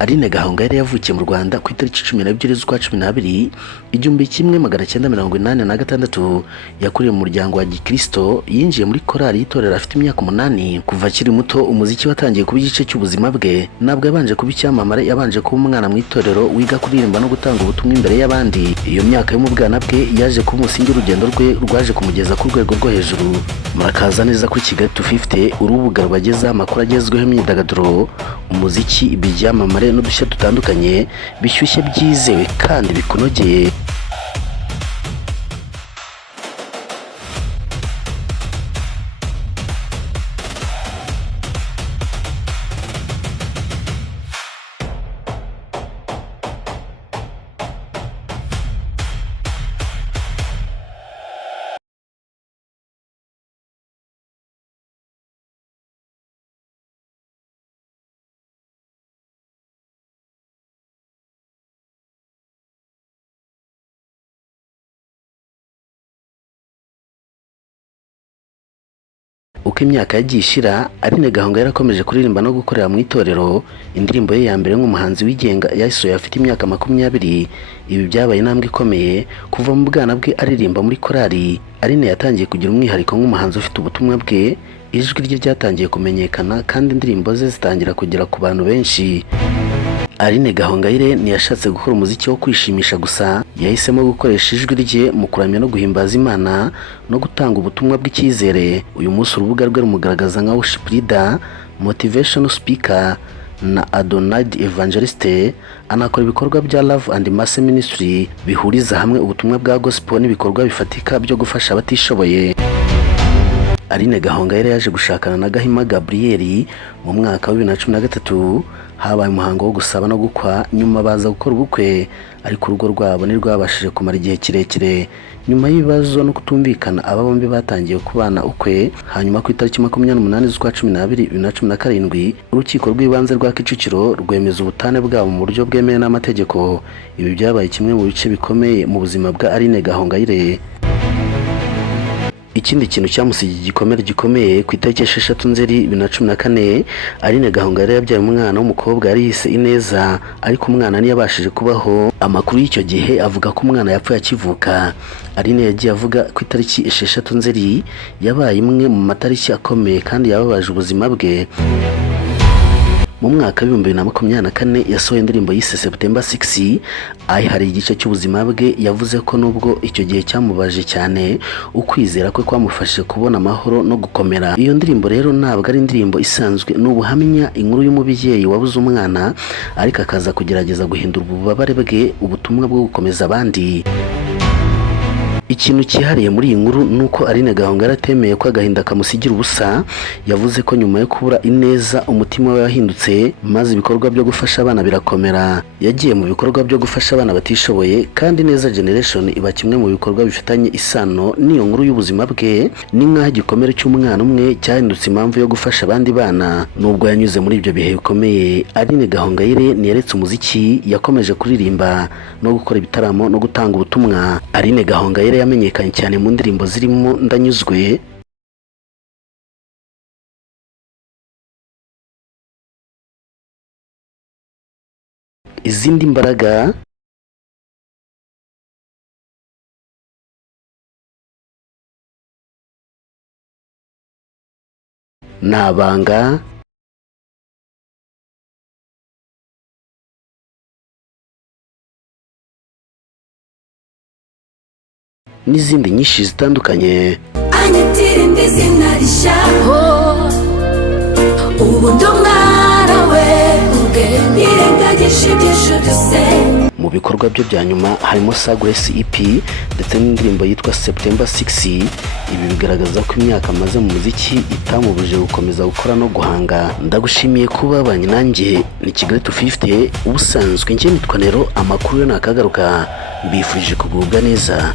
Aline Gahongayire yavukiye mu Rwanda ku itariki 12 z'ukwa 12 1986. Yakuriye mu muryango wa Gikristo, yinjiye muri korali y'itorero afite imyaka 8. Kuva akiri muto umuziki watangiye kuba igice cy'ubuzima bwe. Nabwo yabanje kuba icyamamare, yabanje kuba umwana mu itorero wiga kuririmba no gutanga ubutumwa imbere y'abandi. Iyo myaka yo mu bwana bwe yaje kuba umusingi w'urugendo rwe rwaje kumugeza ku rwego rwo hejuru. Murakaza neza kuri Kigali 250, urubuga rubageza amakuru agezweho imyidagaduro, umuziki, ibyamamare n'udushya dutandukanye bishyushye, byizewe kandi bikunogeye. Uko imyaka yagiye ishira, Aline Gahongayire akomeje kuririmba no gukorera mu itorero. Indirimbo ye ya mbere nk'umuhanzi wigenga yasohoye afite imyaka 20. Ibi byabaye intambwe ikomeye. Kuva mu bwana bwe aririmba muri korali, Aline yatangiye kugira umwihariko nk'umuhanzi ufite ubutumwa bwe. Ijwi rye ryatangiye kumenyekana kandi indirimbo ze zitangira kugera ku bantu benshi. Aline Gahongayire ntiyashatse gukora umuziki wo kwishimisha gusa, yahisemo gukoresha ijwi rye mu kuramya no guhimbaza Imana no gutanga ubutumwa bw'icyizere. Uyu munsi urubuga rwe rumugaragaza nka worship leader, motivational speaker na Adonai evangeliste. Anakora ibikorwa bya Love and Mercy Ministry bihuriza hamwe ubutumwa bwa gospel n'ibikorwa bifatika byo gufasha abatishoboye. Aline Gahongayire yaje gushakana na Gahima Gabriel mu mwaka wa 2013. Habaye umuhango wo gusaba no gukwa, nyuma baza gukora ubukwe, ariko urugo rwabo ntirwabashije kumara igihe kirekire. Nyuma y'ibibazo no kutumvikana, aba bombi batangiye kubana ukwe. Hanyuma ku itariki 28 z'ukwa 12 2017, urukiko rw'ibanze rwa Kicukiro rwemeza ubutane bwabo mu buryo bwemewe n'amategeko. Ibi byabaye kimwe mu bice bikomeye mu buzima bwa Aline Gahongayire. Ikindi kintu cyamusigiye gikomeye ku itariki 6 Nzeri 2014, Aline Gahongayire yabyaye umwana w'umukobwa yari yise Ineza, ariko umwana ntiyabashije kubaho. Amakuru y'icyo gihe avuga ko umwana yapfuye akivuka. Aline yagiye avuga ku itariki 6 Nzeri yabaye imwe mu matariki akomeye kandi yababaje ubuzima bwe. Mu mwaka wa 2024 yasohoye indirimbo yise September 6. Hari igice cy'ubuzima bwe yavuze ko nubwo icyo gihe cyamubaje cyane, ukwizera kwe kwamufashije kubona amahoro no gukomera. Iyo ndirimbo rero ntabwo ari indirimbo isanzwe, n'ubuhamya, inkuru y'umubyeyi wabuze umwana ariko akaza kugerageza guhindura ububabare bwe ubutumwa bwo gukomeza abandi. Ikintu cyihariye muri iyi nkuru nuko Aline Gahongayire atemeye ko agahinda kamusigira ubusa. Yavuze ko nyuma yo kubura Ineza umutima we wahindutse, maze ibikorwa byo gufasha abana birakomera. Yagiye mu bikorwa byo gufasha abana batishoboye, kandi Neza Generation iba kimwe mu bikorwa bifitanye isano n'iyo nkuru y'ubuzima bwe. Ni nk'aho igikomere cy'umwana umwe cyahindutse impamvu yo gufasha abandi bana. Nubwo yanyuze muri ibyo bihe bikomeye, Aline Gahongayire ntiyaretse umuziki, yakomeje kuririmba no gukora ibitaramo no gutanga ubutumwa. Aline Gahongayire yamenyekanye cyane mu ndirimbo zirimo Ndanyuzwe, Izindi Mbaraga, Nabanga, n'izindi nyinshi zitandukanye. Anyitirinde izina rishyaho, ubu ndumwana we ubwe nirengagije iby'ejo byose. Mu bikorwa bye bya nyuma harimo Sagress EP ndetse n'indirimbo yitwa September 6. Ibi bigaragaza ko imyaka amaze mu muziki itamubujije gukomeza gukora no guhanga. Ndagushimiye kuba babanye nanjye. Ni Kigali 250, ubusanzwe njye nitwa Nero. Amakuru yo nakagaruka, mbifurije kugubwa neza.